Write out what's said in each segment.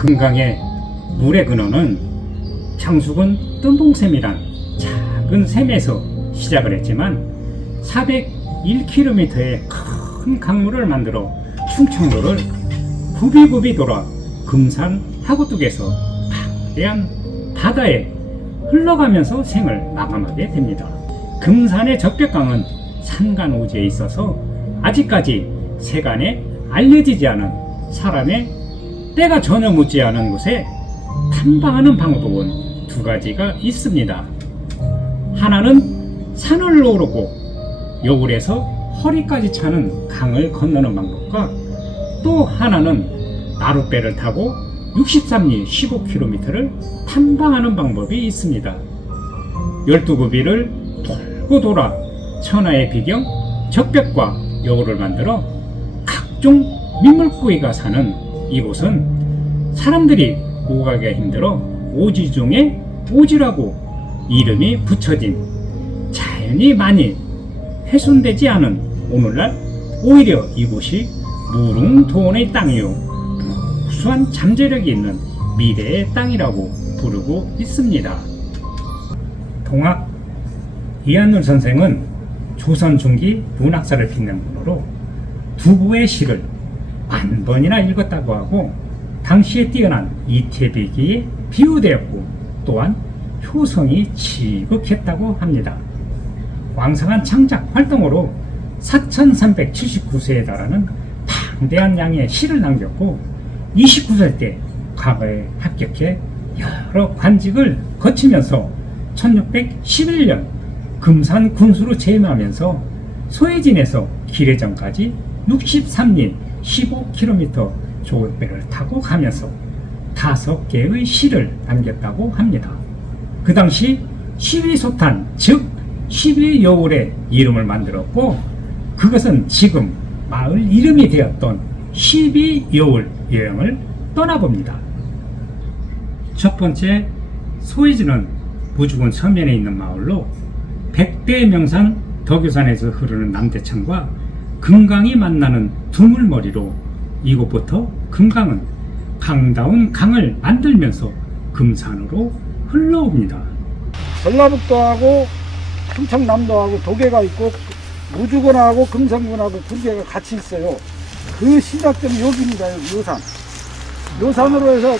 금강의 물의 근원은 장수군 뜸봉샘이란 작은 샘에서 시작을 했지만 401km의 큰 강물을 만들어 충청도를 굽이굽이 돌아 금산 하구뚝에서 방대한 바다에 흘러가면서 생을 마감하게 됩니다. 금산의 적벽강은 산간오지에 있어서 아직까지 세간에 알려지지 않은 사람의 때가 전혀 묻지 않은 곳에 탐방하는 방법은 두 가지가 있습니다. 하나는 산을 오르고 여울에서 허리까지 차는 강을 건너는 방법과 또 하나는 나룻배를 타고 63리 15km를 탐방하는 방법이 있습니다. 12구비를 돌고 돌아 천하의 비경, 적벽과 여울을 만들어 각종 민물고기가 사는 이곳은 사람들이 오가기가 힘들어 오지 중에 오지라고 이름이 붙여진 자연이 많이 훼손되지 않은 오늘날 오히려 이곳이 무릉도원의 땅이요 우수한 잠재력이 있는 미래의 땅이라고 부르고 있습니다. 동학 이한울 선생은 조선 중기 문학사를 빛낸 분으로 두부의 시를 만 번이나 읽었다고 하고 당시에 뛰어난 이태비기에 비유되었고 또한 효성이 지극했다고 합니다. 왕성한 창작 활동으로 4379세에 달하는 방대한 양의 시를 남겼고 29살 때 과거에 합격해 여러 관직을 거치면서 1611년 금산 군수로 재임하면서 소해진에서 기래전까지 63리 15km 조배를 타고 가면서 5개의 시를 남겼다고 합니다. 그 당시 12소탄 즉 12여울의 이름을 만들었고 그것은 지금 마을 이름이 되었던 12여울 여행을 떠나봅니다. 첫 번째, 소해진은 무주군 서면에 있는 마을로 백대 명산 덕유산에서 흐르는 남대천과 금강이 만나는 두물머리로 이곳부터 금강은 강다운 강을 만들면서 금산으로 흘러옵니다. 전라북도하고 충청남도하고 도계가 있고 무주군하고 금산군하고 두 개가 같이 있어요. 그 시작점이 여기입니다. 요산. 요산으로 해서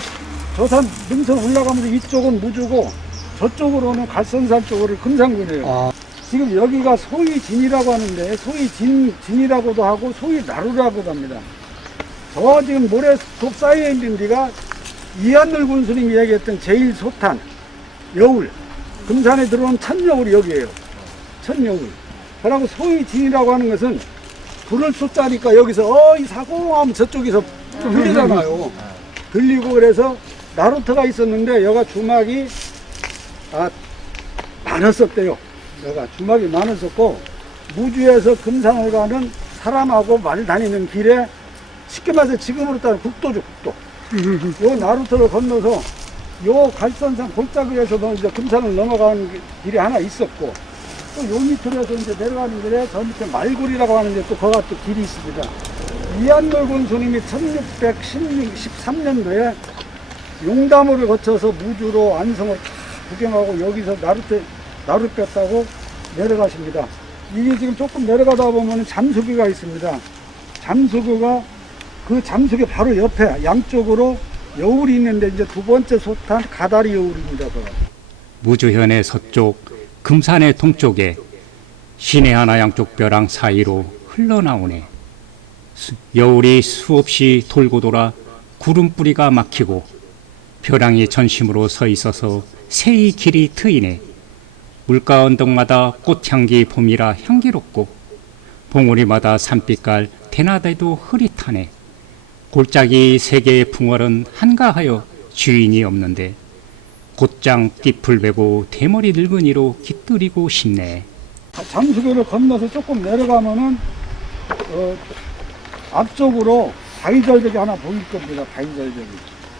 저산 능선 올라가면서 이쪽은 무주고 저쪽으로는 갈선산 쪽으로 금산군이에요. 지금 여기가 소위진이라고 하는데 소위진이라고도 하고 소위나루라고도 합니다. 저 지금 모래톱 사이에 있는 데가 이한늘 군수님이 얘기했던 제1소탄 여울 금산에 들어온 천여울이 여기에요. 천여울. 그리고 소위진이라고 하는 것은 불을 쏟자니까 여기서 이 사고하면 저쪽에서 들리잖아요. 들리고 그래서 나루터가 있었는데 여가 주막이 많았었대요. 여가 주막이 많았었고 무주에서 금산을 가는 사람하고 말 다니는 길에 쉽게 말해서 지금으로 따르면 국도죠, 국도. 요 나루터를 건너서 요 갈선산 골짜기에서도 이제 금산을 넘어가는 길이 하나 있었고 또 요 밑으로서 이제 내려가는 길에 저 밑에 말굴이라고 하는데 또 거가 또 길이 있습니다. 이한물 군수님이 1613년도에 용담호를 거쳐서 무주로 안성을 다 구경하고 여기서 나룻배 타고 내려가십니다. 이게 지금 조금 내려가다 보면 잠수교가 있습니다. 잠수교가 그 잠수교 바로 옆에 양쪽으로 여울이 있는데 이제 두 번째 소탄 가다리 여울입니다. 무주현의 서쪽, 금산의 동쪽에 시내 하나 양쪽 벼랑 사이로 흘러나오네. 여울이 수없이 돌고 돌아 구름뿌리가 막히고 벼랑이 전심으로 서 있어서 새이 길이 트이네. 물가 언덕마다 꽃향기 봄이라 향기롭고 봉우리마다 산빛깔 대나대도 흐릿하네. 골짜기 세 개의 풍월은 한가하여 주인이 없는데 곧장 띠풀 베고 대머리 늙은이로 깃들이고 싶네. 잠수교를 건너서 조금 내려가면은 앞쪽으로 바위절벽이 하나 보일 겁니다. 바위절벽이.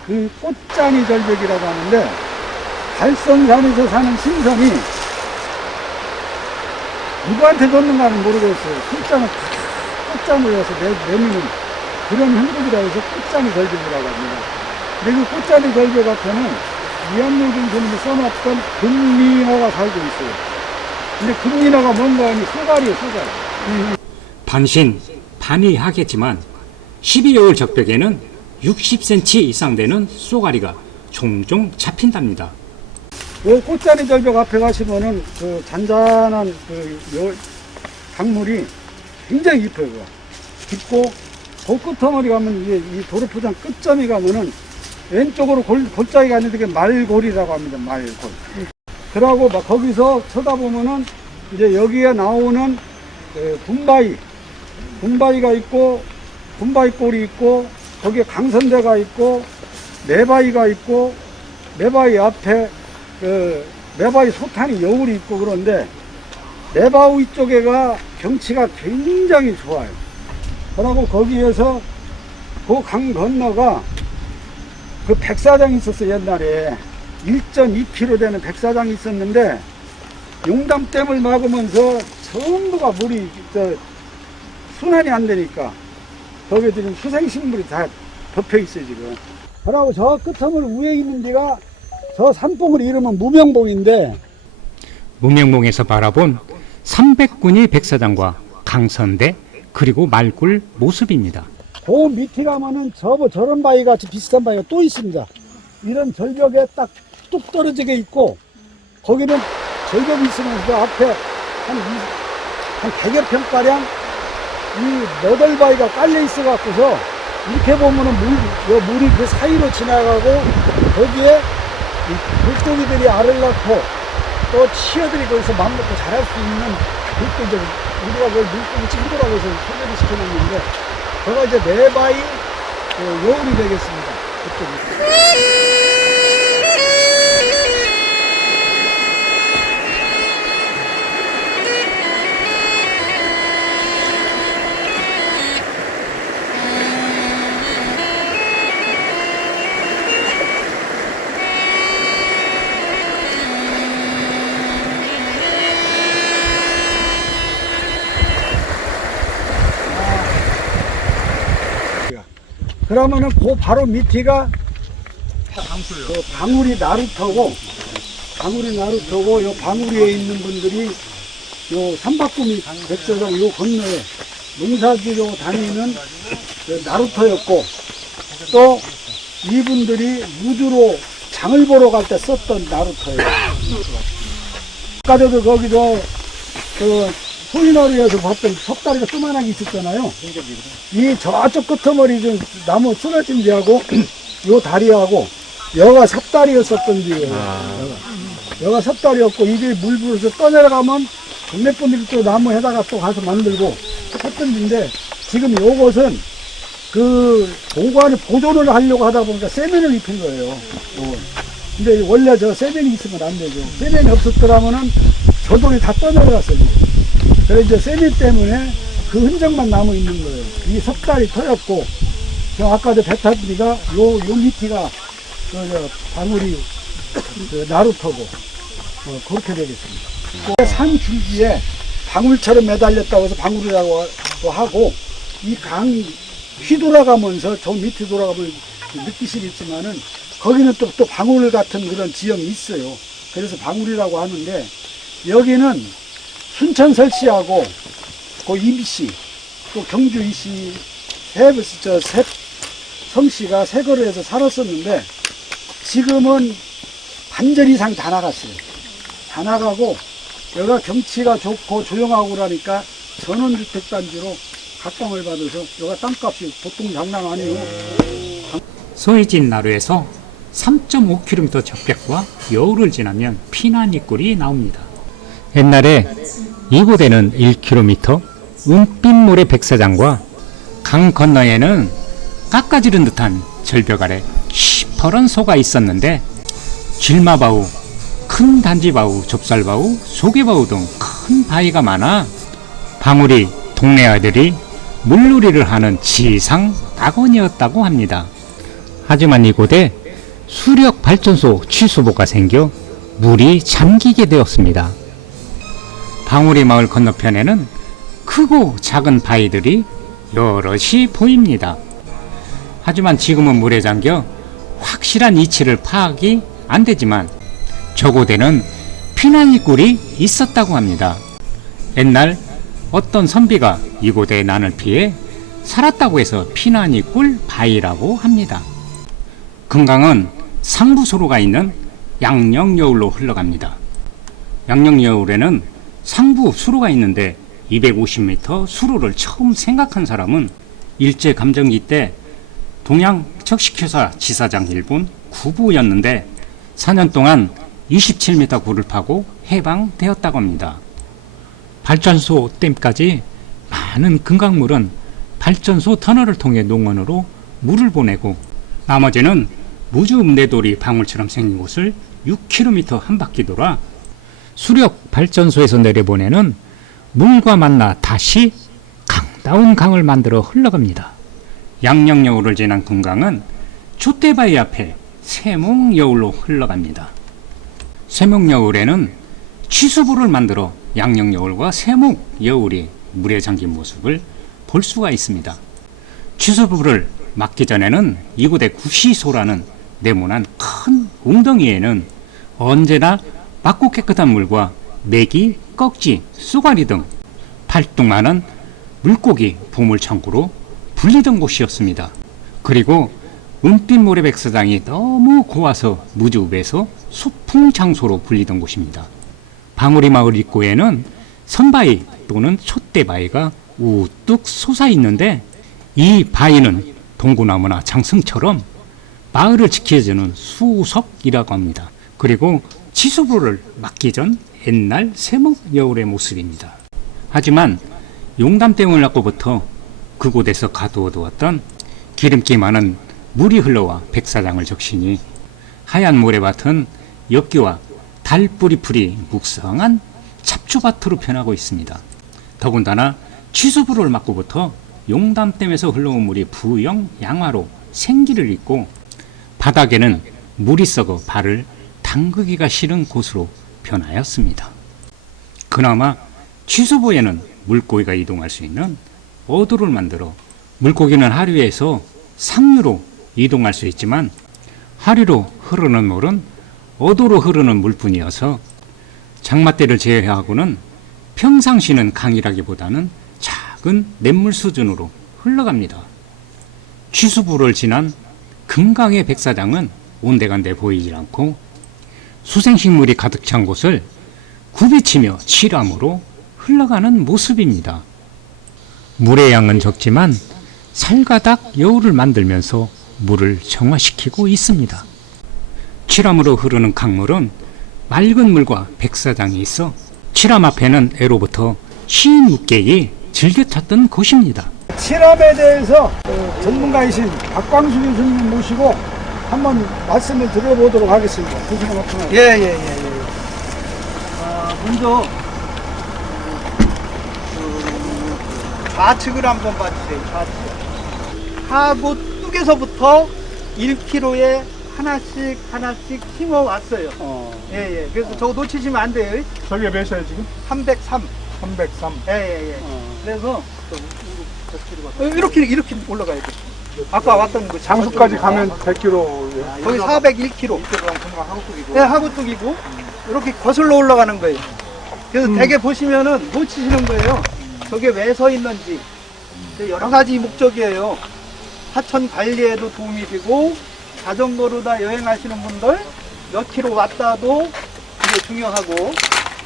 그 꽃장이 절벽이라고 하는데 갈선산에서 사는 신선이 누구한테 줬는가는 모르겠어요. 꽃장을 꽃장을 해서 내미는 그런 형국이라 해서 꽃장이 절벽이라고 합니다. 근데 그 꽃자리 절벽 앞에는 이한열 선생님이 써놨던 금민어가 살고 있어요. 근데 금민어가 뭔가 하니 쏘가리예요, 쏘가리. 반신, 반이 하겠지만 12개월 적벽에는 60cm 이상 되는 쏘가리가 종종 잡힌답니다. 요 꽃자리 절벽 앞에 가시면은 그 잔잔한 강물이 굉장히 깊어요. 그거. 깊고 그 끝머리 가면 이게 이 도로포장 끝점에 가면은 왼쪽으로 골짜기가 아닌데 그게 말골이라고 합니다. 말골. 그러고 막 거기서 쳐다보면은 이제 여기에 나오는 분바위가 있고 분바위골이 있고 거기에 강선대가 있고 매바위가 있고 매바위 앞에 매바위 소탄이 여울이 있고 그런데 매바위 쪽에가 경치가 굉장히 좋아요. 그러고 거기에서 그 강 건너가 그 백사장이 있었어요. 옛날에 1.2km 되는 백사장이 있었는데 용담댐을 막으면서 전부가 물이 순환이 안 되니까 거기에 지금 수생식물이 다 덮여 있어요 지금. 그러고 저 끝머리 위에 있는 데가 저 산봉을 이루면 무명봉인데 무명봉에서 바라본 300군이 백사장과 강선대 그리고 말굴 모습입니다. 그 밑에 가면은 저런 바위 같이 비슷한 바위가 또 있습니다. 이런 절벽에 딱 뚝 떨어지게 있고 거기는 절벽이 있으면서 그 앞에 한 100여 평가량 이 너덜바위가 깔려 있어 갖고서 이렇게 보면은 물이 그 사이로 지나가고 거기에 물고기들이 알을 낳고 또 치어들이 거기서 맘먹고 자랄 수 있는 물고기, 우리가 그걸 물고기 친구라고 해서 소개를 시켜놨는데 그거 이제 매바위 여울이 되겠습니다. 그쪽이. 그러면은 그 바로 밑에가 그 방울이 나루터고 요 방울이에 있는 분들이 요 삼박구미 백사장 요 건너에 농사지로 다니는 그 나루터였고 또 이분들이 무주로 장을 보러 갈 때 썼던 나루터예요. 아까 전에 거기서 그 소인어리에서 봤던 석다리가 조그만하게 있었잖아요. 이 저쪽 끝머리 좀 나무 쓰러진 데하고 요 다리하고 여가 삽다리였었던 데예요. 여가 삽다리였고 이게 물 불어서 떠내려가면 동네 분들이 또 나무에다가 또 가서 만들고 했던 데인데 지금 요것은 그 보관을 보존을 하려고 하다 보니까 세면을 입힌 거예요. 근데 원래 저 세면이 있으면 안 되죠. 세면이 없었더라면은 저돌이 다 떠내려갔어요. 그래서 이제 세면 때문에 그 흔적만 남아 있는 거예요. 이 석달이 터졌고, 저 아까 저 배타들이가 요 밑이가 방울이 나루터고, 그렇게 되겠습니다. 산 줄기에 방울처럼 매달렸다고 해서 방울이라고 하고, 이 강이 휘돌아가면서 저 밑에 돌아가면 느끼시겠지만은, 거기는 또 방울 같은 그런 지형이 있어요. 그래서 방울이라고 하는데, 여기는 순천 설씨하고 그 이씨, 또 경주 이씨, 성씨가 세 거리에서 살았었는데 지금은 반절 이상 다 나갔어요. 다 나가고 여기가 경치가 좋고 조용하고 그러니까 전원주택단지로 각광을 받아서 여기가 땅값이 보통 장난 아니에요. 소해진 나루에서 3.5km 적벽과 여울을 지나면 피난이골이 나옵니다. 옛날에 이곳에는 1km 은빛모래 백사장과 강 건너에는 깎아지른 듯한 절벽 아래 시퍼런 소가 있었는데 질마바우, 큰 단지바우, 좁쌀바우, 조개바우 등 큰 바위가 많아 방울이 동네 아이들이 물놀이를 하는 지상 낙원이었다고 합니다. 하지만 이곳에 수력 발전소 취수보가 생겨 물이 잠기게 되었습니다. 방울이 마을 건너편에는 크고 작은 바위들이 여럿이 보입니다. 하지만 지금은 물에 잠겨 확실한 이치를 파악이 안 되지만 저고대는 피난이 꿀이 있었다고 합니다. 옛날 어떤 선비가 이고대의 난을 피해 살았다고 해서 피난이 꿀 바위라고 합니다. 금강은 상부수로가 있는 양녕여울로 흘러갑니다. 양녕여울에는 상부 수로가 있는데 250m 수로를 처음 생각한 사람은 일제감정기 때 동양 척식회사 지사장 일본 구부였는데 4년 동안 27m 굴을 파고 해방되었다고 합니다. 발전소 댐까지 많은 금강물은 발전소 터널을 통해 농원으로 물을 보내고 나머지는 무주읍내돌이 방울처럼 생긴 곳을 6km 한 바퀴 돌아 수력 발전소에서 내려보내는 물과 만나 다시 강다운 강을 만들어 흘러갑니다. 양녕여울을 지난 금강은 촛대바위 앞에 세목여울로 흘러갑니다. 세목여울에는 취수부를 만들어 양녕여울과 세목여울이 물에 잠긴 모습을 볼 수가 있습니다. 취수부를 막기 전에는 이곳의 구시소라는 네모난 큰 웅덩이에는 언제나 맑고 깨끗한 물과 메기, 꺽지, 쏘가리 등 팔뚝만한 물고기 보물창고로 불리던 곳이었습니다. 그리고 은빛 모래백사장이 너무 고와서 무주읍에서 소풍 장소로 불리던 곳입니다. 방울이 마을 입구에는 선바위 또는 촛대바위가 우뚝 솟아 있는데 이 바위는 동구나무나 장승처럼 마을을 지켜주는 수석이라고 합니다. 그리고 치수부를 막기 전 옛날 세목여울의 모습입니다. 하지만 용담댐을 낳고부터 그곳에서 가두어두었던 기름기 많은 물이 흘러와 백사장을 적시니 하얀 모래밭은 엽기와 달뿌리풀이 묵성한 잡초밭으로 변하고 있습니다. 더군다나 취수부를 막고부터 용담댐에서 흘러온 물이 부영 양화로 생기를 잇고 바닥에는 물이 썩어 발을 담그기가 싫은 곳으로 변하였습니다. 그나마 취수부에는 물고기가 이동할 수 있는 어도를 만들어 물고기는 하류에서 상류로 이동할 수 있지만 하류로 흐르는 물은 어도로 흐르는 물뿐이어서 장마때를 제외하고는 평상시는 강이라기보다는 작은 냇물 수준으로 흘러갑니다. 취수부를 지난 금강의 백사장은 온데간데 보이질 않고 수생식물이 가득 찬 곳을 굽이치며 칠함으로 흘러가는 모습입니다. 물의 양은 적지만 살가닥 여울을 만들면서 물을 정화시키고 있습니다. 칠함으로 흐르는 강물은 맑은 물과 백사장이 있어 칠함 앞에는 애로부터 시인묵객이 즐겨 찾던 곳입니다. 칠함에 대해서 전문가이신 박광수 교수님 모시고 한번 말씀을 드려보도록 하겠습니다. 교수님 어떠나요? 예. 먼저 좌측을 한번 봐주세요. 좌측. 하고 뚝에서부터 1km에 하나씩 심어 왔어요. 예. 그래서 저거 놓치시면 안 돼요. 저게 몇이에요 지금? 303. 303. 예. 그래서 이렇게 올라가야 돼. 아까 왔던 그 장수까지 가면 100km. 거기 401km. 예, 하구뚝이고 이렇게 거슬러 올라가는 거예요. 그래서 대개 보시면은 놓치시는 거예요. 저게 왜 서 있는지. 여러 가지 목적이에요. 하천 관리에도 도움이 되고 자전거로 다 여행하시는 분들 몇 킬로 왔다도 이게 중요하고.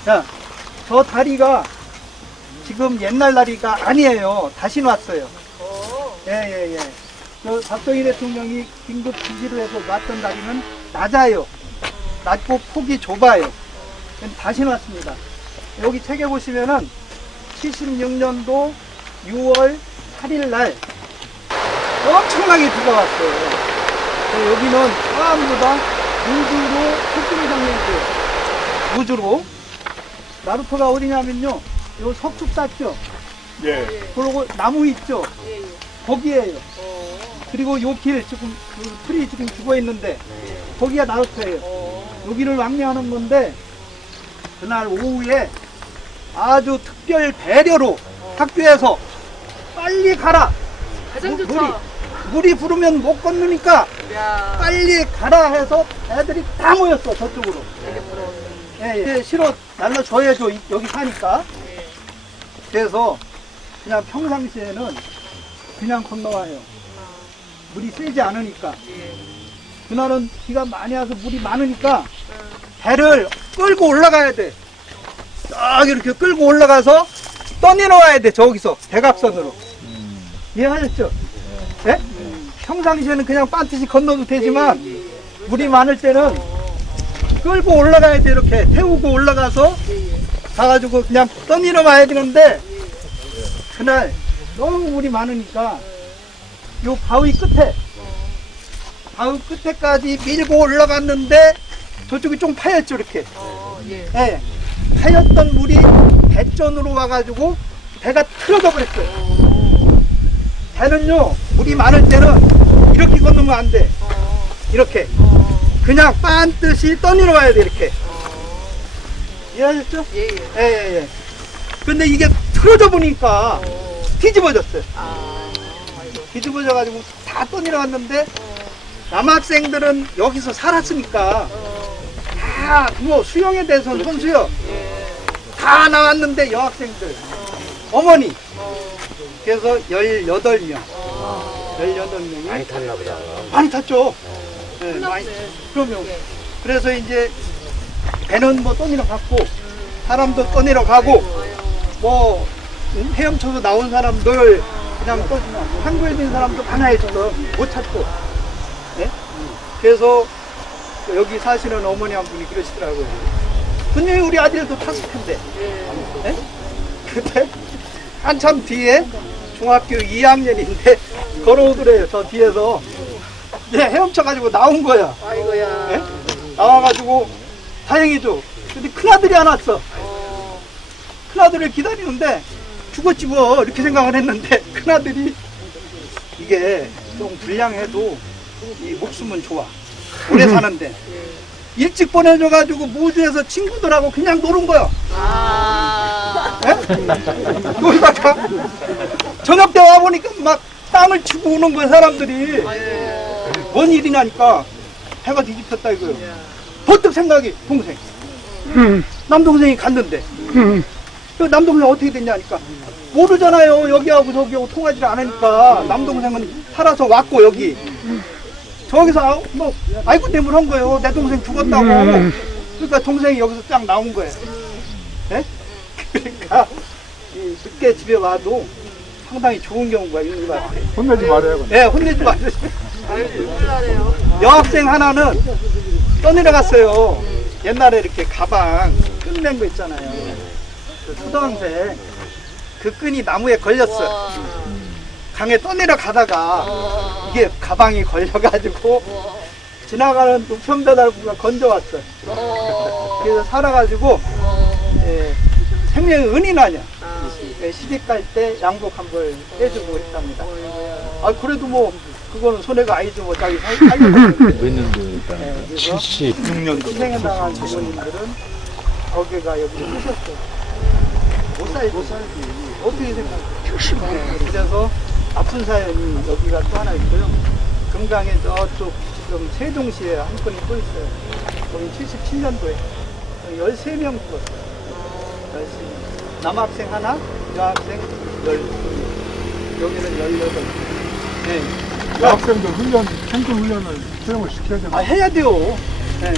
자, 저 다리가 지금 옛날 다리가 아니에요. 다시 놨어요. 예. 저 박정희 대통령이 긴급 지시를 해서 놨던 다리는 낮아요. 낮고 폭이 좁아요. 다시 놨습니다. 여기 책에 보시면은 76년도 6월 8일 날 엄청나게 비가 왔어요. 여기는 전부 다 무주로 토끼리 장면이에요. 무주로. 나루터가 어디냐면요. 요 석축 쌌죠? 예. 그리고 나무 있죠? 거기에요. 그리고 요 길 지금 그 풀이 지금 죽어 있는데 거기가 나루터예요. 여기를 왕래하는 건데 그날 오후에 아주 특별 배려로 학교에서 빨리 가라. 가장 물이 좋죠. 물이 부르면 못 건너니까 야, 빨리 가라 해서 애들이 다 모였어, 저쪽으로. 되게 부러웠네. 예, 예. 실어 날라줘야죠, 여기 사니까. 예. 그래서 그냥 평상시에는 그냥 건너와요. 물이 세지 않으니까. 예. 그날은 비가 많이 와서 물이 많으니까 배를 끌고 올라가야 돼. 딱 이렇게 끌고 올라가서 떠내려와야 돼, 저기서 대각선으로. 이해하셨죠? 예? 평상시에는 그냥 반드시 건너도 되지만 물이 많을 때는 끌고 올라가야 돼. 이렇게 태우고 올라가서 가가지고 그냥 떠내려와야 되는데 그날 너무 물이 많으니까 요 바위 끝에까지 밀고 올라갔는데 저쪽이 좀 파였죠, 이렇게. 예. 예. 파였던 물이 배전으로 와가지고 배가 틀어져 버렸어요. 배는요, 물이 많을 때는 이렇게 건너면 안 돼. 이렇게. 그냥 반드시 떠내려와야 돼, 이렇게. 이해하셨죠? 예, 예. 예, 예, 예. 근데 이게 틀어져 보니까 뒤집어졌어요. 뒤집어져가지고 다 떠내려왔는데 남학생들은 여기서 살았으니까 다 뭐 수영에 대해서는 선수요. 다 나왔는데 여학생들 어머니 그래서 18명 18명이 많이 탔나 보다. 많이 탔죠. 네, 많이. 그러면 그래서 이제 배는 뭐 떠내려갔고 사람도 떠내려가고 뭐 헤엄쳐서 나온 사람들 그냥 또 항구에 있는 사람도 많아요. 지금 못 찾고. 네? 그래서 여기 사시는 어머니 한 분이 그러시더라고요. 분명히 우리 아들도 탔을 텐데. 네? 그때 한참 뒤에 중학교 2학년인데 걸어오더래요. 저 뒤에서. 예, 헤엄쳐가지고 나온 거야. 아이고야. 네? 나와가지고 다행이죠. 근데 큰아들이 안 왔어. 큰아들을 기다리는데 죽었지 뭐 이렇게 생각을 했는데 큰아들이 이게 좀 불량해도 이 목숨은 좋아. 오래 사는데 일찍 보내줘가지고 무주에서 친구들하고 그냥 노는 거야. 아. 예? 놀다가 저녁 때 와보니까 막 땀을 치고 오는 거야 사람들이. 뭔 일이냐니까 해가 뒤집혔다 이거요. 버뜩 생각이 동생 남동생이 갔는데 그 남동생 어떻게 됐냐니까 모르잖아요. 여기하고 저기하고 통하지를 않으니까 남동생은 살아서 왔고 여기 저기서 뭐 아이고 대물한 거예요. 내 동생 죽었다고. 그러니까 동생이 여기서 딱 나온 거예요. 예? 그러니까 이 늦게 집에 와도 상당히 좋은 경우가 있는 것 같아요. 혼내지 말아요. 네, 혼내지 마세요. 아유, 눈물나네요. 여학생 하나는 떠내려갔어요. 옛날에 이렇게 가방 끈맨 거 있잖아요. 그 초등학생 그 끈이 나무에 걸렸어. 강에 떠내려가다가 이게 가방이 걸려가지고 지나가는 우편배달부가 건져왔어. 그래서 살아가지고 생명의 은인 아니야. 시집 갈 때 양복 한 벌 해주고 있답니다. 아 그래도 뭐 그거는 손해가 아니죠. 뭐 자기 살려고. 몇 년도니까? 76년도. 희생에 당한 부모님들은 거기가 여기 쓰셨어요. 못 살지. 어떻게 생각해요? 그래서 아픈 사연이 여기가 또 하나 있고요. 금강에 저쪽 지금 세종시에 한 건이 또 있어요. 거기 77년도에 13명 죽었어요. 13명. 남학생 하나, 여학생 12명. 여기는 18명. 네. 학생들 훈련, 캠프 훈련을 수행을 시켜야 되나? 아, 해야 돼요. 네.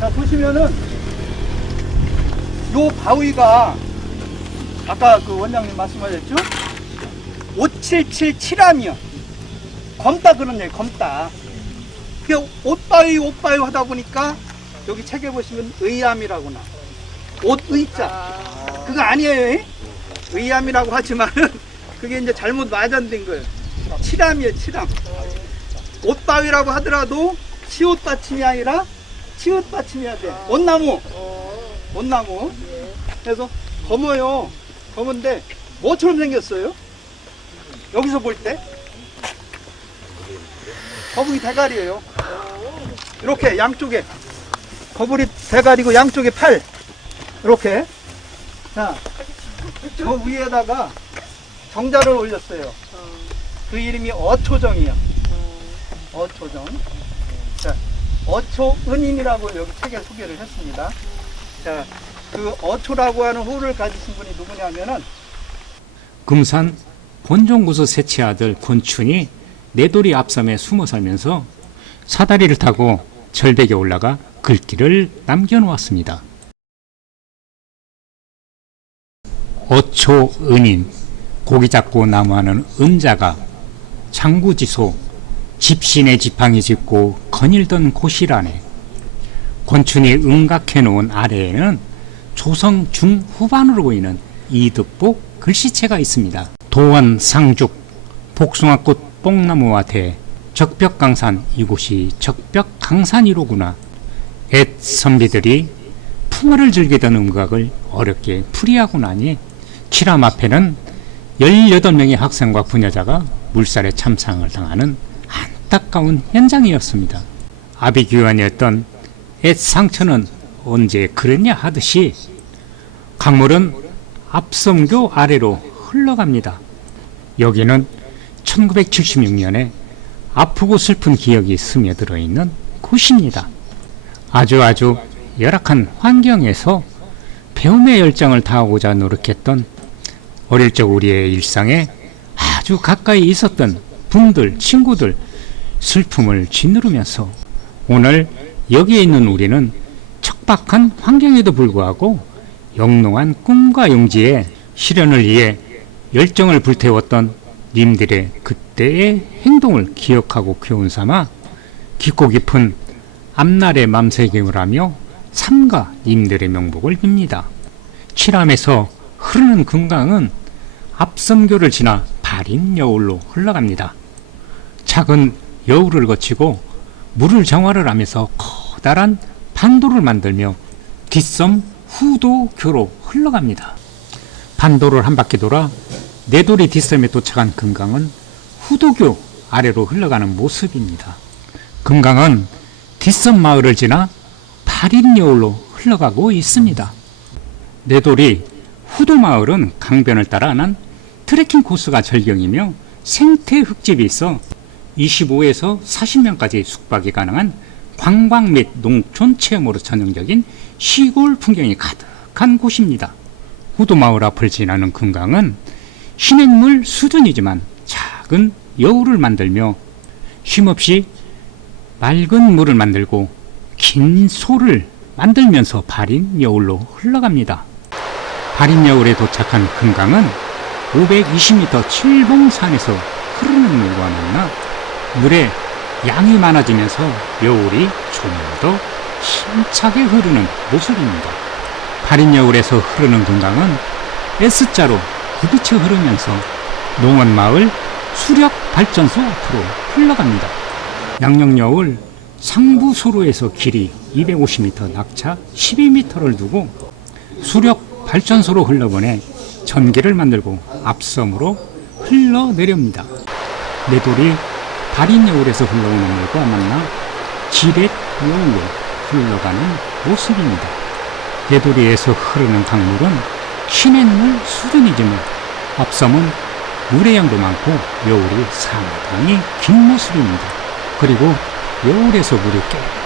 자, 보시면은, 요 바위가, 아까 그 원장님 말씀하셨죠? 5777암이요. 검다 그러네요, 검다. 그게 옷바위 하다 보니까, 여기 책에 보시면 의암이라고 나. 옷의자. 그거 아니에요, 이? 의암이라고 하지만은, 그게 이제 잘못 맞아된 거예요. 칠암이에요, 칠암. 옷바위라고 하더라도 시옷 받침이 아니라 치읓 받침이 해야 돼. 온나무. 온나무. 그래서 검어요. 검은데 뭐처럼 생겼어요? 여기서 볼 때 거북이 대가리예요. 이렇게 양쪽에 거북이 대가리고 양쪽에 팔. 이렇게. 자, 저 위에다가 정자를 올렸어요. 그 이름이 어초정이요. 어초정. 자, 어초은인이라고 여기 책에 소개를 했습니다. 자, 그 어초라고 하는 호를 가지신 분이 누구냐면은 금산 본종구서 셋째 아들 권춘이 내돌이 앞섬에 숨어 살면서 사다리를 타고 절벽에 올라가 글귀를 남겨놓았습니다. 어초은인, 고기 잡고 나무하는 은자가 장구지소, 집신의 지팡이 짚고 거닐던 곳이라네. 권춘이 응각해놓은 아래에는 조성 중후반으로 보이는 이득복 글씨체가 있습니다. 도원 상죽, 복숭아꽃 뽕나무와 대, 적벽강산, 이곳이 적벽강산이로구나. 옛 선비들이 풍어를 즐기던 음각을 어렵게 풀이하고 나니 칠암 앞에는 18명의 학생과 부녀자가 물살에 참상을 당하는 안타까운 현장이었습니다. 아비규환이었던 옛 상처는 언제 그랬냐 하듯이 강물은 앞섬교 아래로 흘러갑니다. 여기는 1976년에 아프고 슬픈 기억이 스며들어 있는 곳입니다. 아주 열악한 환경에서 배움의 열정을 다하고자 노력했던 어릴 적 우리의 일상에 아주 가까이 있었던 분들, 친구들 슬픔을 짓누르면서 오늘 여기에 있는 우리는 척박한 환경에도 불구하고 영롱한 꿈과 용기에 실현을 위해 열정을 불태웠던 님들의 그때의 행동을 기억하고 교훈 삼아 깊고 깊은 앞날의 맘새김을 하며 삼가 님들의 명복을 빕니다. 칠암에서 흐르는 금강은 앞섬교를 지나 발인 여울로 흘러갑니다. 작은 여울을 거치고 물을 정화를 하면서 커다란 반도를 만들며 뒷섬 후도교로 흘러갑니다. 반도를 한 바퀴 돌아 내돌이 뒷섬에 도착한 금강은 후도교 아래로 흘러가는 모습입니다. 금강은 뒷섬 마을을 지나 발인여울로 흘러가고 있습니다. 내돌이 후도마을은 강변을 따라 난 트레킹 코스가 절경이며 생태 흙집이 있어 25에서 40명까지 숙박이 가능한 관광 및 농촌 체험으로 전형적인 시골 풍경이 가득한 곳입니다. 후도마을 앞을 지나는 금강은 시냇물 수준이지만 작은 여울을 만들며 쉼없이 맑은 물을 만들고 긴 소를 만들면서 발인 여울로 흘러갑니다. 발인 여울에 도착한 금강은 520m 칠봉산에서 흐르는 물과 만나 물의 양이 많아지면서 여울이 좀 더 힘차게 흐르는 모습입니다. 발인 여울에서 흐르는 금강은 S자로 굽이쳐 흐르면서 농원마을 수력발전소 앞으로 흘러갑니다. 양령여울 상부소로에서 길이 250m, 낙차 12m를 두고 수력발전소로 흘러보내 전기를 만들고 앞섬으로 흘러내렵니다. 내돌이 발인여울에서 흘러오는 물과 만나 지렛여울로 흘러가는 모습입니다. 내돌이에서 흐르는 강물은 시냇물 수준이지만 앞섬은 물의 양도 많고 여울이 상당히 긴 모습입니다. 그리고 여울에서 물이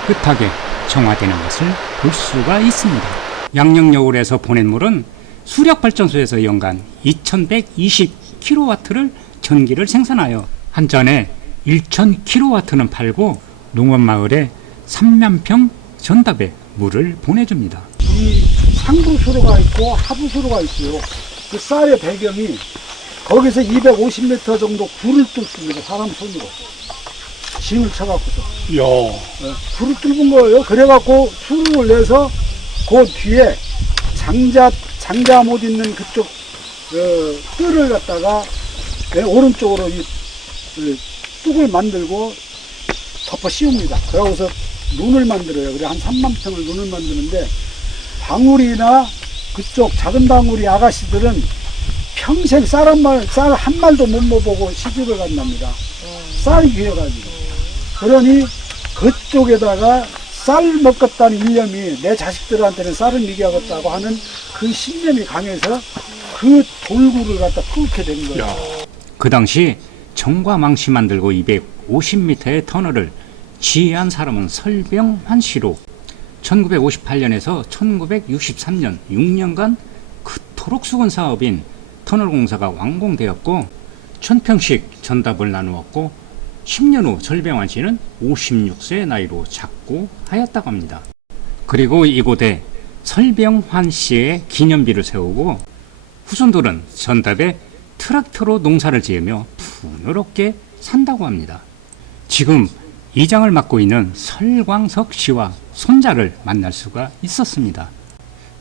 깨끗하게 정화되는 것을 볼 수가 있습니다. 양령여울에서 보낸 물은 수력발전소에서 연간 2120kW를 전기를 생산하여 한 잔에 1000kW는 팔고 농원마을에 3만평 전답에 물을 보내줍니다. 이 상부수로가 있고 하부수로가 있어요. 그 쌀의 배경이 거기서 250m 정도 굴을 뚫습니다. 사람 손으로. 짐을 쳐갖고서. 굴을 뚫은 거예요. 그래갖고 수로를 내서 그 뒤에 장자 못 있는 그쪽 뜰을 갖다가 오른쪽으로 이 뚝을 만들고 덮어 씌웁니다. 그러고서 눈을 만들어요. 그래 한 3만 평을 눈을 만드는데 방울이나 그쪽 작은 방울이 아가씨들은 평생 쌀 한 말도 못 먹어보고 시집을 간답니다. 쌀이 귀해가지고. 그러니 그쪽에다가 쌀 먹겠다는 일념이 내 자식들한테는 쌀을 먹여야겠다고 하는 그 신념이 강해서 그 돌구를 갖다 뚫게 된 거예요. 그 당시 정과 망치 만들고 250m의 터널을 지휘한 사람은 설병환 씨로 1958년에서 1963년 6년간 그토록 수건 사업인 터널 공사가 완공되었고 1000평씩 전답을 나누었고 10년 후 설병환 씨는 56세의 나이로 작고하였다고 합니다. 그리고 이곳에 설병환 씨의 기념비를 세우고 후손들은 전답에 트랙터로 농사를 지으며 풍요롭게 산다고 합니다. 지금 이장을 맡고 있는 설광석 씨와 손자를 만날 수가 있었습니다.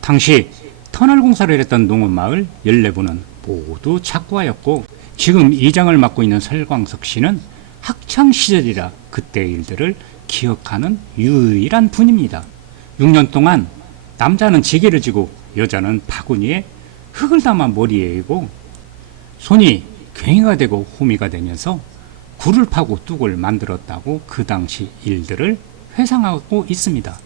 당시 터널 공사를 했던 농업마을 14분은 모두 작고하였고 지금 이장을 맡고 있는 설광석 씨는 학창시절이라 그때의 일들을 기억하는 유일한 분입니다. 6년 동안 남자는 지게를 지고 여자는 바구니에 흙을 담아 머리에 이고 손이 괭이가 되고 호미가 되면서 굴을 파고 뚝을 만들었다고 그 당시 일들을 회상하고 있습니다.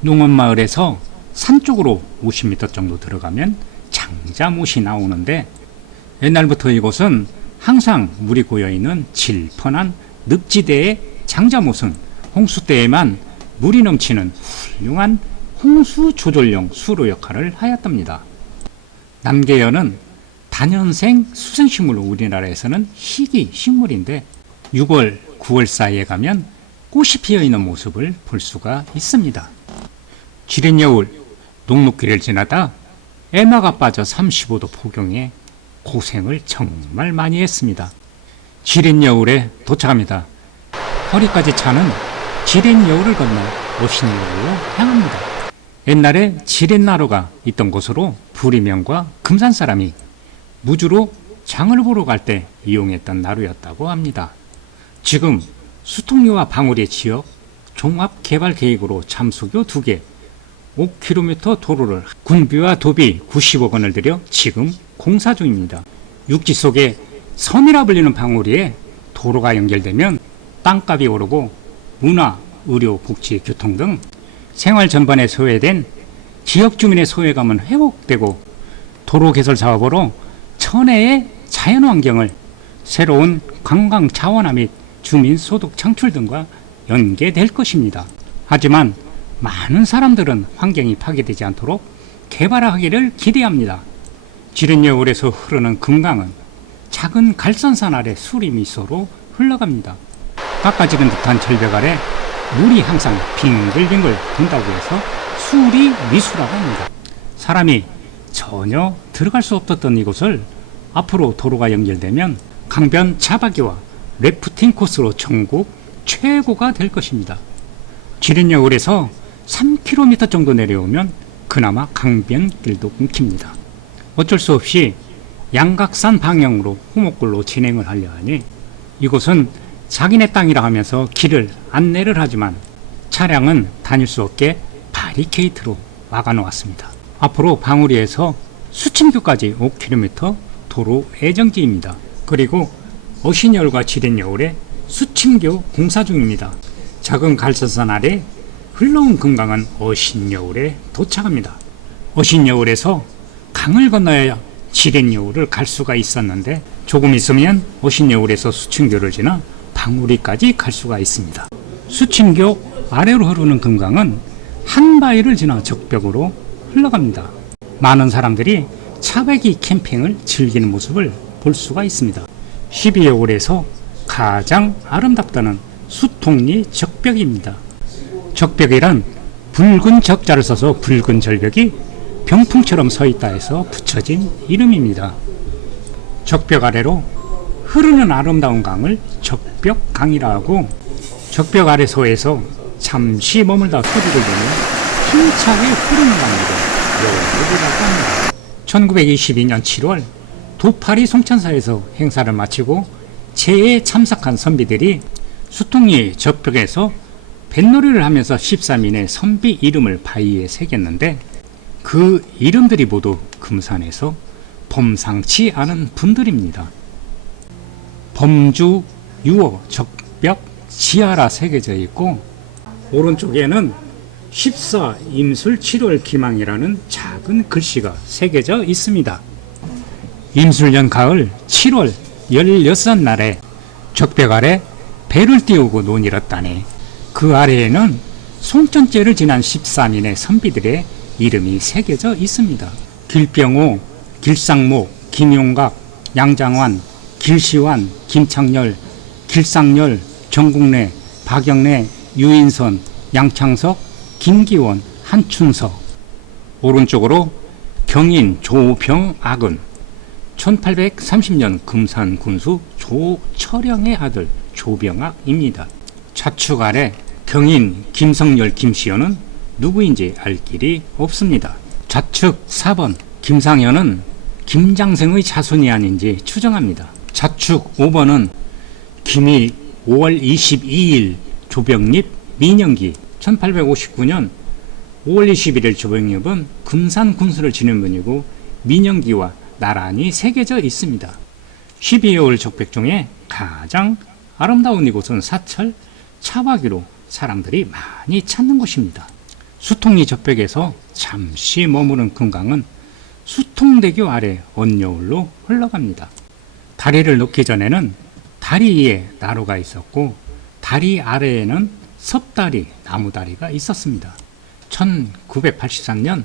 농업마을에서 산 쪽으로 50m 정도 들어가면 장자못이 나오는데 옛날부터 이곳은 항상 물이 고여있는 질펀한 늪지대의 장자못은 홍수 때에만 물이 넘치는 훌륭한 홍수 조절용 수로 역할을 하였답니다. 남계연은 단연생 수생식물로 우리나라에서는 희귀 식물인데 6월, 9월 사이에 가면 꽃이 피어있는 모습을 볼 수가 있습니다. 지린 여울, 녹록길을 지나다 에마가 빠져 35도 폭염에 고생을 정말 많이 했습니다. 지린 여울에 도착합니다. 허리까지 차는 지린 여울을 건너 오신여울로 향합니다. 옛날에 지린나루가 있던 곳으로 부리명과 금산 사람이 무주로 장을 보러 갈 때 이용했던 나루였다고 합니다. 지금 수통리와 방울이 지역 종합개발계획으로 잠수교 2개, 5km 도로를 군비와 도비 90억 원을 들여 지금 공사 중입니다. 육지 속에 섬이라 불리는 방울이에 도로가 연결되면 땅값이 오르고 문화, 의료, 복지, 교통 등 생활 전반에 소외된 지역 주민의 소외감은 회복되고 도로 개설 사업으로 천혜의 자연환경을 새로운 관광 자원화 및 주민 소득 창출 등과 연계될 것입니다. 하지만 많은 사람들은 환경이 파괴되지 않도록 개발하기를 기대합니다. 지린여울에서 흐르는 금강은 작은 갈선산 아래 수리 미소로 흘러갑니다. 깎아지른 듯한 절벽 아래 물이 항상 빙글빙글 돈다고 해서 수리 미수라고 합니다. 사람이 전혀 들어갈 수 없었던 이곳을 앞으로 도로가 연결되면 강변 차박이와 래프팅 코스로 전국 최고가 될 것입니다. 지린여울에서 3km 정도 내려오면 그나마 강변길도 끊깁니다. 어쩔 수 없이 양각산 방향으로 호목골로 진행을 하려 하니 이곳은 자기네 땅이라 하면서 길을 안내를 하지만 차량은 다닐 수 없게 바리케이트로 막아놓았습니다. 앞으로 방우리에서 수침교까지 5km 도로 예정지입니다. 그리고 어신여울과 지린여울에 수침교 공사 중입니다. 작은 갈선산 아래 흘러온 금강은 어신여울에 도착합니다. 어신여울에서 강을 건너야 지린여울을 갈 수가 있었는데 조금 있으면 어신여울에서 수침교를 지나 방우리까지 갈 수가 있습니다. 수침교 아래로 흐르는 금강은 한 바위를 지나 적벽으로 흘러갑니다. 많은 사람들이 차배기 캠핑을 즐기는 모습을 볼 수가 있습니다. 12여울에서 가장 아름답다는 수통리 적벽입니다. 적벽이란 붉은 적자를 써서 붉은 절벽이 병풍처럼 서 있다 해서 붙여진 이름입니다. 적벽 아래로 흐르는 아름다운 강을 적벽강이라 하고 적벽 아래서에서 잠시 머물다 소리를 내며 힘차게 흐르는 강으로 여울이라고 합니다. 1922년 7월 도파리 송천사에서 행사를 마치고 체에 참석한 선비들이 수통리 적벽에서 뱃놀이를 하면서 13인의 선비 이름을 바위에 새겼는데 그 이름들이 모두 금산에서 범상치 않은 분들입니다. 범주, 유어, 적벽, 지하라 새겨져 있고 오른쪽에는 14 임술 7월 기망이라는 작은 글씨가 새겨져 있습니다. 임술년 가을 7월 16날에 적벽 아래 배를 띄우고 논일었다네. 그 아래에는 송전제를 지난 13인의 선비들의 이름이 새겨져 있습니다. 길병호, 길상목, 김용각, 양장환, 길시환, 김창렬, 길상렬, 정국래, 박영래, 유인선, 양창석, 김기원, 한춘석. 오른쪽으로 경인 조병악은 1830년 금산 군수 조철영의 아들 조병악입니다. 좌측 아래 경인 김성열 김시현은 누구인지 알 길이 없습니다. 좌측 4번 김상현은 김장생의 자손이 아닌지 추정합니다. 좌측 5번은 김이 5월 22일 조병립 민영기 1859년 5월 21일 조병립은 금산 군수를 지낸 분이고 민영기와 나란히 새겨져 있습니다. 12개월 적백 중에 가장 아름다운 이곳은 사철 차박이로 사람들이 많이 찾는 곳입니다. 수통리 적백에서 잠시 머무른 금강은 수통대교 아래 언여울로 흘러갑니다. 다리를 놓기 전에는 다리 위에 나루가 있었고 다리 아래에는 섭다리, 나무다리가 있었습니다. 1983년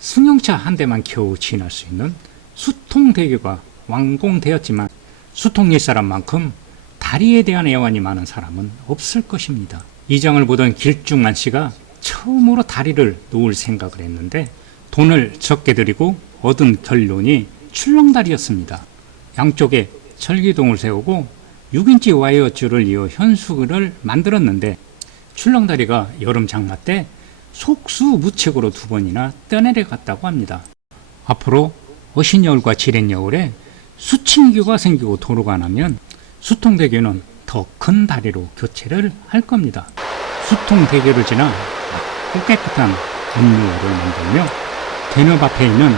승용차 한 대만 겨우 지날 수 있는 수통대교가 완공되었지만 수통리 사람만큼 다리에 대한 애환이 많은 사람은 없을 것입니다. 이정을 보던 길중만 씨가 처음으로 다리를 놓을 생각을 했는데 돈을 적게 들이고 얻은 결론이 출렁다리였습니다. 양쪽에 철기둥을 세우고 6인치 와이어 줄을 이어 현수를 만들었는데 출렁다리가 여름 장마 때 속수무책으로 2번이나 떠내려갔다고 합니다. 앞으로 어신여울과 지렛여울에 수침교가 생기고 도로가 나면 수통대교는 더 큰 다리로 교체를 할 겁니다. 수통대교를 지나 맑고 깨끗한 운로를 만들며 대낮 앞에 있는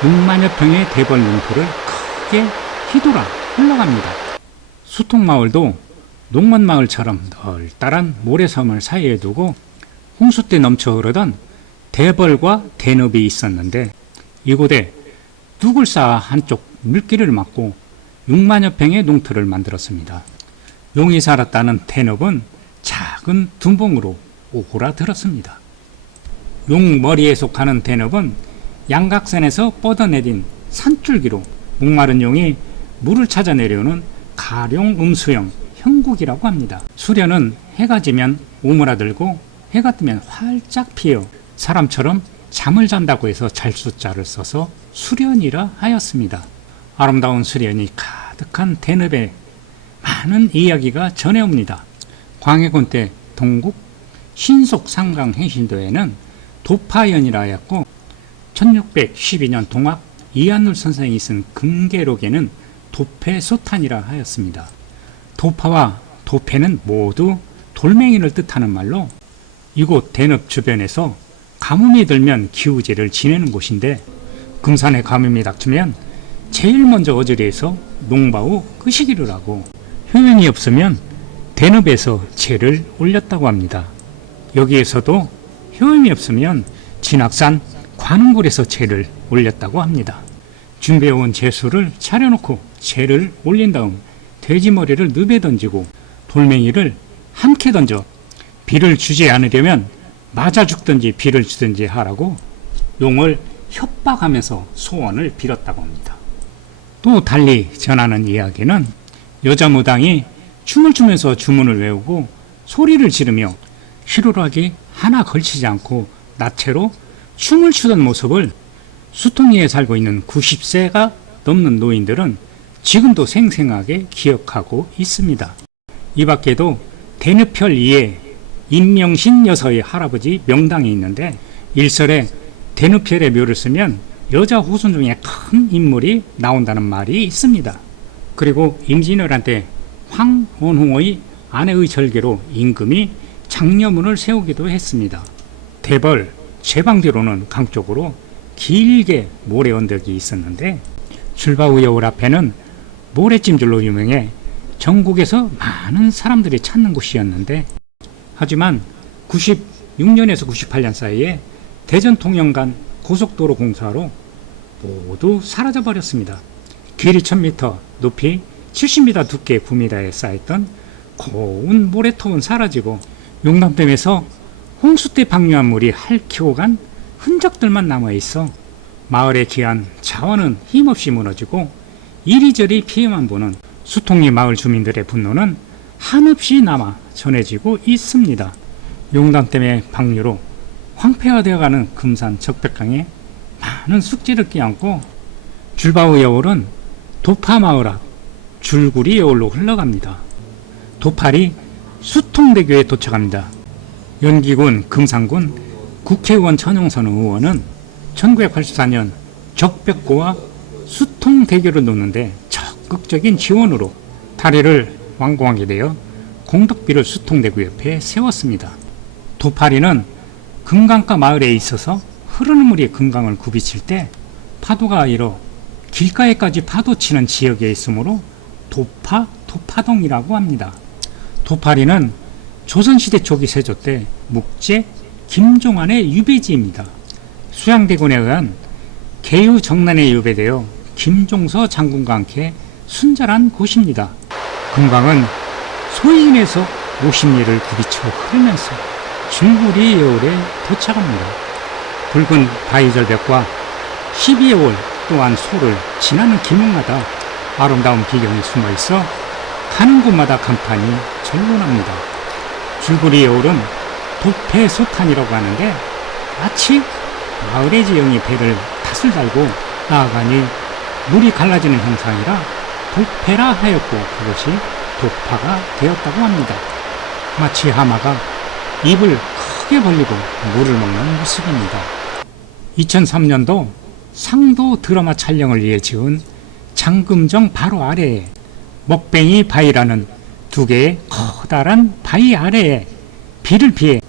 6만여 평의 대벌 농토를 크게 휘돌아 흘러갑니다. 수통마을도 농원마을처럼 널따란 모래섬을 사이에 두고 홍수 때 넘쳐 흐르던 대벌과 대늪이 있었는데 이곳에 둑을 쌓아 한쪽 물길을 막고 6만여 평의 농토를 만들었습니다. 용이 살았다는 대늪은 작은 둔봉으로 오그라들었습니다. 용 머리에 속하는 대늪은 양각산에서 뻗어내린 산줄기로 목마른 용이 물을 찾아 내려오는 가룡 음수형 형국이라고 합니다. 수련은 해가 지면 오므라들고 해가 뜨면 활짝 피어 사람처럼 잠을 잔다고 해서 잘 숫자를 써서 수련이라 하였습니다. 아름다운 수련이 가득한 대늪에 많은 이야기가 전해옵니다. 광해군 때 동국 신속 상강 행신도에는 도파연이라 하였고 1612년 동학 이한울 선생이 쓴 금계록에는 도패소탄이라 하였습니다. 도파와 도패는 모두 돌멩이를 뜻하는 말로 이곳 대늪 주변에서 가뭄이 들면 기우제를 지내는 곳인데 금산에 가뭄이 닥치면 제일 먼저 어지리에서 농바 후 끄시기를 하고 효연이 없으면 대늪에서 제를 올렸다고 합니다. 여기에서도 효연이 없으면 진학산 관음굴에서 제를 올렸다고 합니다. 준비해온 제수를 차려놓고 제를 올린 다음 돼지머리를 늪에 던지고 돌멩이를 함께 던져 비를 주지 않으려면 맞아 죽든지 비를 주든지 하라고 용을 협박하면서 소원을 빌었다고 합니다. 또 달리 전하는 이야기는 여자 무당이 춤을 추면서 주문을 외우고 소리를 지르며 희루라기 하나 걸치지 않고 나체로 춤을 추던 모습을 수통리에 살고 있는 90세가 넘는 노인들은 지금도 생생하게 기억하고 있습니다. 이 밖에도 대늪별 2에 임명신 여서의 할아버지 명당이 있는데 일설에 대늪별의 묘를 쓰면 여자 후손 중에 큰 인물이 나온다는 말이 있습니다. 그리고 임진왜란 때 황원홍의 아내의 절개로 임금이 장려문을 세우기도 했습니다. 대벌 제방뒤로는 강 쪽으로 길게 모래 언덕이 있었는데 출바우 여울 앞에는 모래찜질로 유명해 전국에서 많은 사람들이 찾는 곳이었는데 하지만 96년에서 98년 사이에 대전 통영간 고속도로 공사로 모두 사라져 버렸습니다. 길이 1000m, 높이 70m 두께 9m에 쌓였던 고운 모래톱은 사라지고 용담댐에서 홍수 때 방류한 물이 핥히고 간 흔적들만 남아있어 마을의 귀한 자원은 힘없이 무너지고 이리저리 피해만 보는 수통리 마을 주민들의 분노는 한없이 남아 전해지고 있습니다. 용담댐의 방류로 황폐화되어가는 금산 적백강에 많은 숙제를 끼안고 줄바우 여울은 도파마을 앞 줄구리 여울로 흘러갑니다. 도팔이 수통대교에 도착합니다. 연기군 금산군 국회의원 전용선 의원은 1984년 적백고와 수통대교를 놓는데 적극적인 지원으로 다리를 완공하게 되어 공덕비를 수통대교 옆에 세웠습니다. 도파리는 금강가 마을에 있어서 흐르는 물이 금강을 굽이칠 때 파도가 일어 길가에까지 파도치는 지역에 있으므로 도파동이라고 합니다. 도파리는 조선시대 초기 세조 때 묵제 김종환의 유배지입니다. 수양대군에 의한 개유정난에 유배되어 김종서 장군과 함께 순찰한 곳입니다. 금강은 소인에서 50리를 굽이쳐 흐르면서 줄구리 여울에 도착합니다. 붉은 바위절벽과 12월 또한 소를 지나는 길목마다 아름다운 비경이 숨어있어 가는 곳마다 간판이 절로납니다. 줄구리 여울은 도폐소탄이라고 하는데 마치 마을의 지형이 배를 탓을 달고 나아가니 물이 갈라지는 형상이라 도폐라 하였고 그것이 도파가 되었다고 합니다. 마치 하마가 입을 크게 벌리고 물을 먹는 모습입니다. 2003년도 상도 드라마 촬영을 위해 지은 장금정 바로 아래에 먹뱅이 바위라는 두 개의 커다란 바위 아래에 비를 피해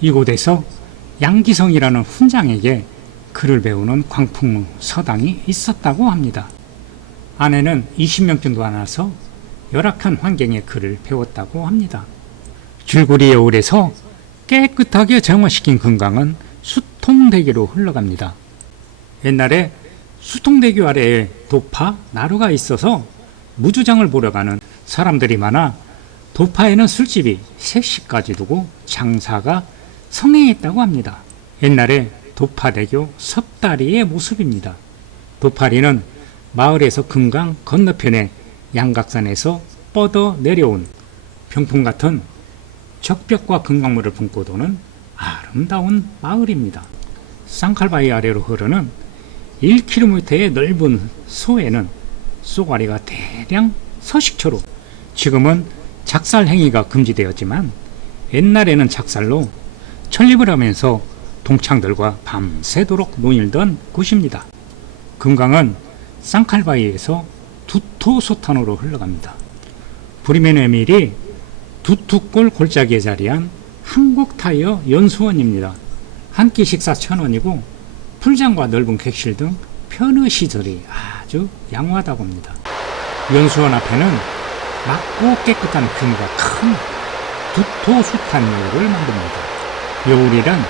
이곳에서 양기성이라는 훈장에게 글을 배우는 광풍 서당이 있었다고 합니다. 아내는 20명쯤도 안 와서 열악한 환경에 글을 배웠다고 합니다. 줄구리 여울에서 깨끗하게 정화시킨 금강은 수통대교로 흘러갑니다. 옛날에 수통대교 아래에 도파, 나루가 있어서 무주장을 보러 가는 사람들이 많아 도파에는 술집이 3시까지 두고 장사가 성행했다고 합니다. 옛날에 도파대교 섭다리의 모습입니다. 도파리는 마을에서 금강 건너편에 양각산에서 뻗어 내려온 병풍 같은 적벽과 금강물을 품고 도는 아름다운 마을입니다. 쌍칼바위 아래로 흐르는 1km의 넓은 소에는 쏘가리가 대량 서식처로 지금은 작살 행위가 금지되었지만 옛날에는 작살로 천립을 하면서 동창들과 밤새도록 논일던 곳입니다. 금강은 쌍칼바위에서 두토소탄으로 흘러갑니다. 브리메네밀이 두투골 골짜기에 자리한 한국타이어 연수원입니다. 한 끼 식사 1,000원이고 풀장과 넓은 객실 등 편의 시설이 아주 양호하다고 합니다. 연수원 앞에는 맑고 깨끗한 규모가 큰 두토수탄 여울을 만듭니다. 여울이란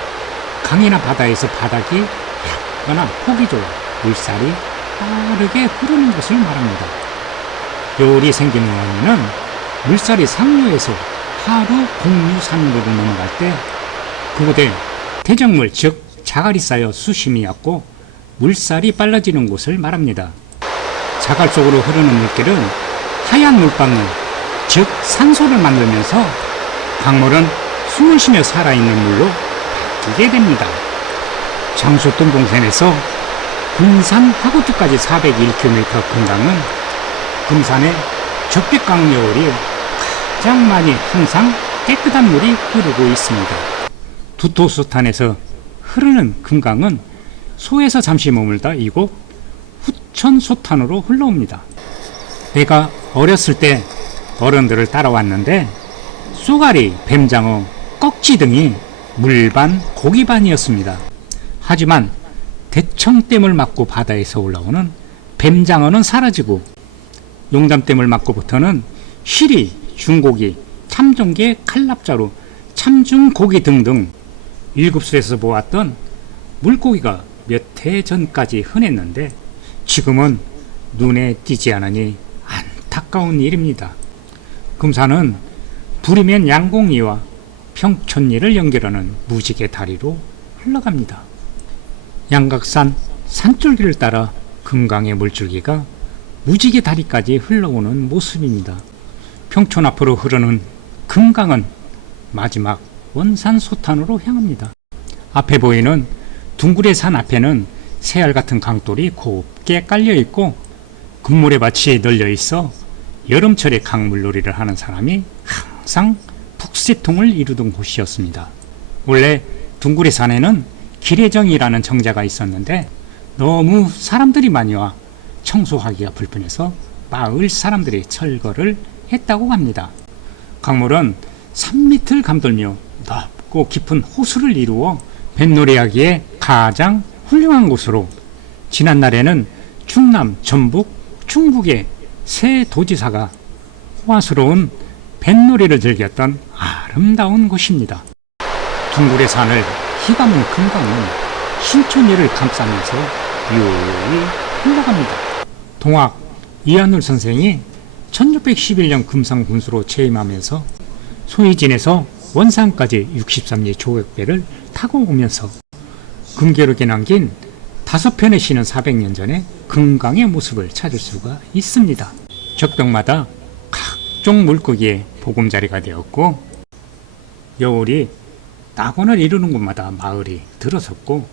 강이나 바다에서 바닥이 얇거나 폭이 좋아 물살이 빠르게 흐르는 것을 말합니다. 여울이 생긴 원인은 물살이 상류에서 하루 공유산로로 넘어갈 때 그곳에 대적물 즉 자갈이 쌓여 수심이 얕고 물살이 빨라지는 곳을 말합니다. 자갈 속으로 흐르는 물길은 하얀 물방울 즉 산소를 만들면서 강물은 숨을 쉬며 살아있는 물로 바뀌게 됩니다. 장수 東동산에서 군산 하구투까지 401km 금강은 금산의 적백강 여울이 가장 많이 항상 깨끗한 물이 흐르고 있습니다. 두토수탄에서 흐르는 금강은 소에서 잠시 머물다 이곳 후천소탄으로 흘러옵니다. 내가 어렸을 때 어른들을 따라왔는데 쏘가리, 뱀장어, 꺽지 등이 물반, 고기반이었습니다. 하지만 대청댐을 막고 바다에서 올라오는 뱀장어는 사라지고 용담댐을 막고부터는 쉬리, 중고기, 참종개, 칼납자루, 참중고기 등등 일급수에서 보았던 물고기가 몇 해 전까지 흔했는데 지금은 눈에 띄지 않으니 안타까운 일입니다. 금산은 부리면 양공리와 평촌리를 연결하는 무지개 다리로 흘러갑니다. 양각산 산줄기를 따라 금강의 물줄기가 무지개 다리까지 흘러오는 모습입니다. 평촌 앞으로 흐르는 금강은 마지막 원산소탄으로 향합니다. 앞에 보이는 둥구리 산 앞에는 새알 같은 강돌이 곱게 깔려 있고 금모래밭이 널려 있어 여름철에 강물놀이를 하는 사람이 항상 북새통을 이루던 곳이었습니다. 원래 둥구리 산에는 기래정이라는 정자가 있었는데 너무 사람들이 많이 와 청소하기가 불편해서 마을 사람들이 철거를 했다고 합니다. 강물은 산밑을 감돌며 넓고 깊은 호수를 이루어 뱃놀이하기에 가장 훌륭한 곳으로 지난날에는 충남, 전북, 충북의 새 도지사가 호화스러운 뱃놀이를 즐겼던 아름다운 곳입니다. 둥구리 산을 휘감은 금강은 신촌리를 감싸면서 유유히 흘러갑니다. 동학 이한울 선생이 1611년 금상군수로 재임하면서 소이진에서 원산까지 63리 조격배를 타고 오면서 금괴록에 남긴 5편의 시는 400년 전에 금강의 모습을 찾을 수가 있습니다. 적벽마다 각종 물고기의 보금자리가 되었고 여울이 낙원을 이루는 곳마다 마을이 들어섰고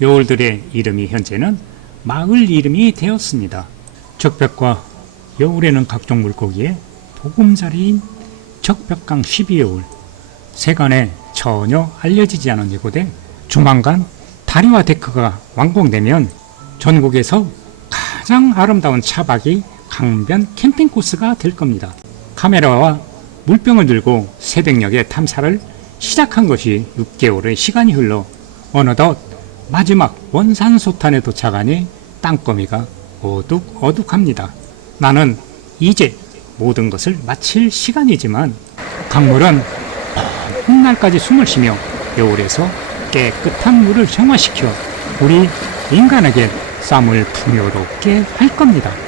여울들의 이름이 현재는 마을 이름이 되었습니다. 적벽과 여울에는 각종 물고기의 보금자리인 적벽강 12여울 세간에 전혀 알려지지 않은 이곳에 조만간 다리와 데크가 완공되면 전국에서 가장 아름다운 차박이 강변 캠핑 코스가 될 겁니다. 카메라와 물병을 들고 새벽녘에 탐사를 시작한 것이 6개월의 시간이 흘러 어느덧 마지막 원산소탄에 도착하니 땅거미가 어둑어둑합니다. 나는 이제 모든 것을 마칠 시간이지만 강물은 먼 날까지 숨을 쉬며 여울에서 깨끗한 물을 정화시켜 우리 인간에게 쌈을 풍요롭게 할 겁니다.